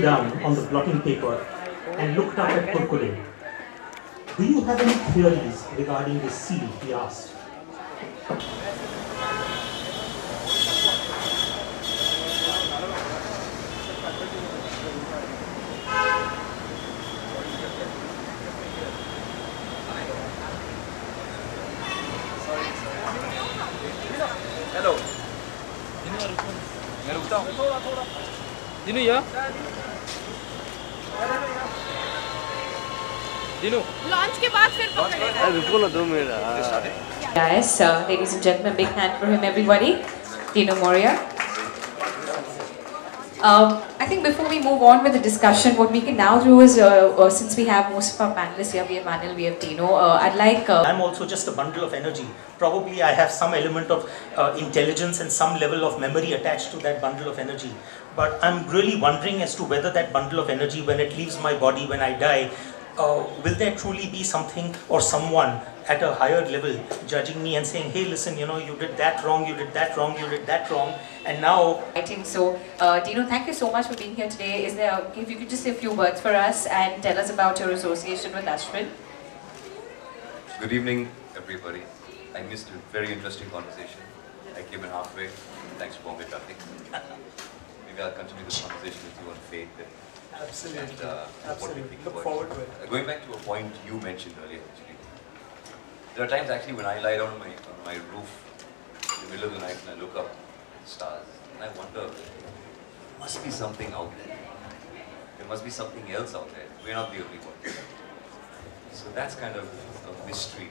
down on the blotting paper and looked up at Kurkure. Do you have any theories regarding this seal? He asked. Hello मैं रुकता हूँ दिनू या Dinu launch के बाद फिर पकड़ेगा रुको ना 2 minute Guys, ladies and gentlemen, big hand for him, everybody. Dino Moria. I think before we move on with the discussion, what we can now do is, since we have most of our panelists here, we have Anil, we have Dino, I'd like... I'm also just a bundle of energy. Probably I have some element of intelligence and some level of memory attached to that bundle of energy. But I'm really wondering as to whether that bundle of energy, when it leaves my body, when I die, will there truly be something or someone at a higher level judging me and saying, hey, listen, you know, you did that wrong, you did that wrong, you did that wrong, and now... I think so. Dino, thank you so much for being here today. If you could just say a few words for us and tell us about your association with Ashwin. Good evening, everybody. I missed a very interesting conversation. I came in halfway. Thanks for Bombay traffic. Maybe I'll continue this conversation with you on faith. Absolutely. And, Absolutely. Look forward to it. Going back to a point you mentioned earlier, actually. There are times actually when I lie down on my roof in the middle of the night and I look up at the stars and I wonder, there must be something out there. There must be something else out there. We're not the only ones. So that's kind of a mystery,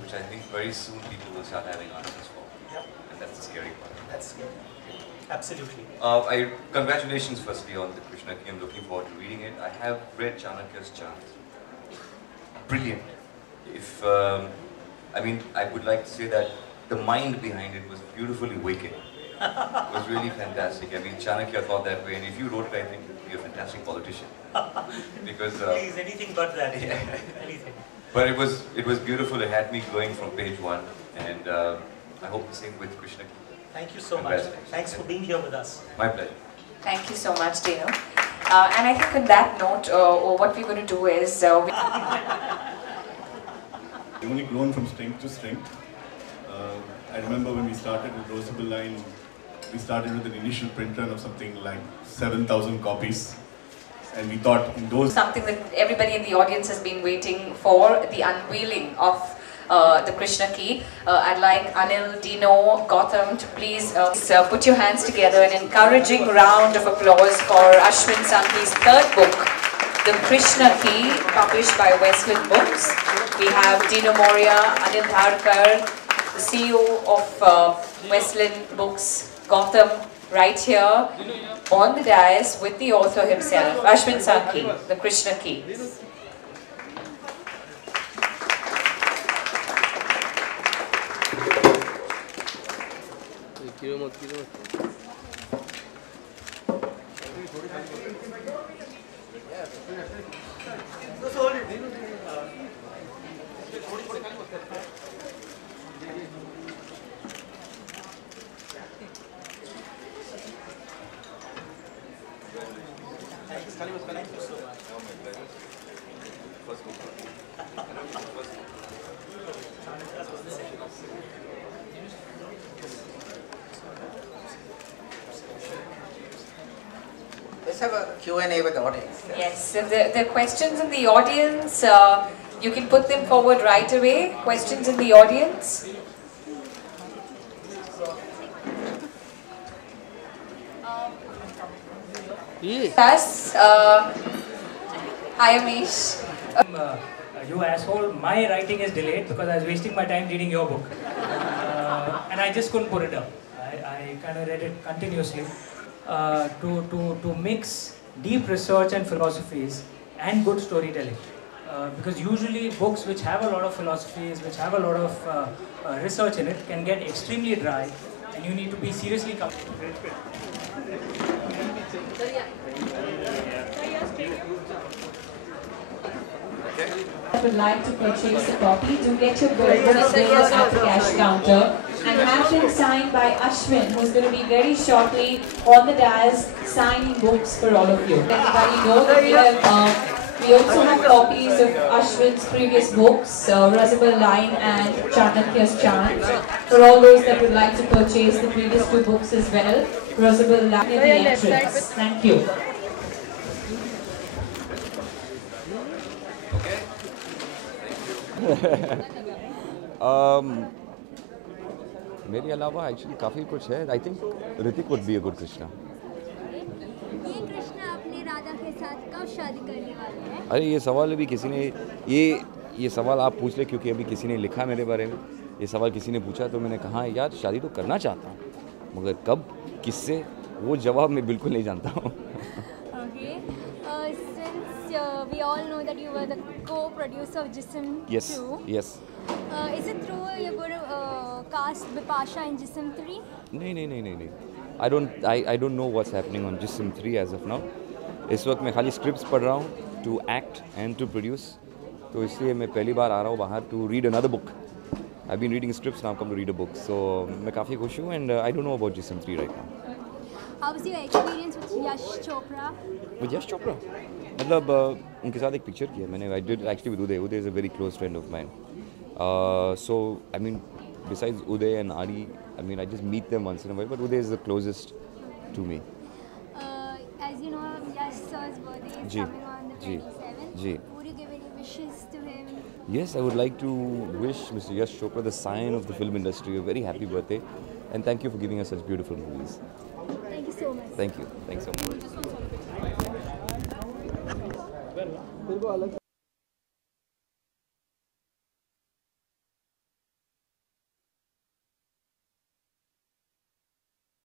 which I think very soon people will start having answers for. Yeah. And that's the scary part. That's scary. Absolutely. Congratulations firstly on the Krishna Ki. I'm looking forward to reading it. I have read Chanakya's chant. Brilliant. I mean, I would like to say that the mind behind it was beautifully wicked. It was really fantastic. I mean, Chanakya thought that way, and if you wrote it, I think you'd be a fantastic politician. Because please, anything but that. Yeah. Anything. But it was beautiful. It had me going from page 1, and I hope the same with Krishna Ki. Thank you so much. Thanks for being here with us. My pleasure. Thank you so much, Dino. And I think on that note, what we're going to do is... We've only grown from strength to strength. I remember when we started with Rosable Line, we started with an initial print run of something like 7,000 copies. And we thought in those... Something that everybody in the audience has been waiting for, the unveiling of the Krishna Ki. I'd like Anil, Dino, Gautam to please put your hands together, an encouraging round of applause for Ashwin Sankhi's third book, The Krishna Ki, published by Westland Books. We have Dino Moria, Anil Dharkar, the CEO of Westland Books, Gautam, right here on the dais with the author himself, Ashwin Sankhi, The Krishna Ki. Let's have a Q&A with the audience. Yes, if there are questions in the audience, you can put them forward right away. Questions in the audience? Yes. Hi, Amish. You asshole, my writing is delayed because I was wasting my time reading your book. And I just couldn't put it up. I kind of read it continuously. To mix deep research and philosophies and good storytelling. Because usually books which have a lot of philosophies, which have a lot of research in it, can get extremely dry, and you need to be seriously Would like to purchase a copy, do get your books there at the cash counter and have them signed by Ashwin, who's going to be very shortly on the dais signing books for all of you. Let everybody know that we also have copies of Ashwin's previous books, Razabal Line and Chanakya's Chant. For all those that would like to purchase the previous 2 books as well, Razabal Line at the entrance. Thank you. मेरे अलावा actually काफ़ी कुछ है. I think Hrithik would be a good Krishna. ये कृष्णा अपने राधा के साथ कब शादी करने वाले हैं? अरे ये सवाल अभी किसी ने ये सवाल आप पूछ ले क्योंकि अभी किसी ने लिखा मेरे बारे में. ये सवाल किसी ने पूछा तो मैंने कहा यार शादी तो करना चाहता हूँ मगर कब किससे वो जवाब मैं बिल्कुल नहीं जानता हूँ. Okay. Since we all know that you were the co-producer of Jism 2. Yes. Is it true you're going to cast Bipasha in Jism 3? नहीं. I don't know what's happening on Jism 3 as of now. इस वक्त मैं खाली scripts पढ़ रहा हूँ to act and to produce. तो इसलिए मैं पहली बार आ रहा हूँ बाहर to read another book. I've been reading scripts, now come to read a book. So मैं काफ़ी खुश हूँ and I don't know about Jism 3 right now. How was your experience with Yash Chopra? With Yash Chopra? मतलब उनके साथ एक picture किया मैंने. I did actually with Uday. Uday is a very close friend of mine. So I mean, besides Uday and Ari, I mean I just meet them once in a while. But Uday is the closest to me. As you know, Yash sir's birthday is coming on the 27th. Would you give any wishes to him? Yes, I would like to wish Mr. Yash Chopra, the scion of the film industry, a very happy birthday, and thank you for giving us such beautiful movies. Thank you so much. Thank you. Thanks so much.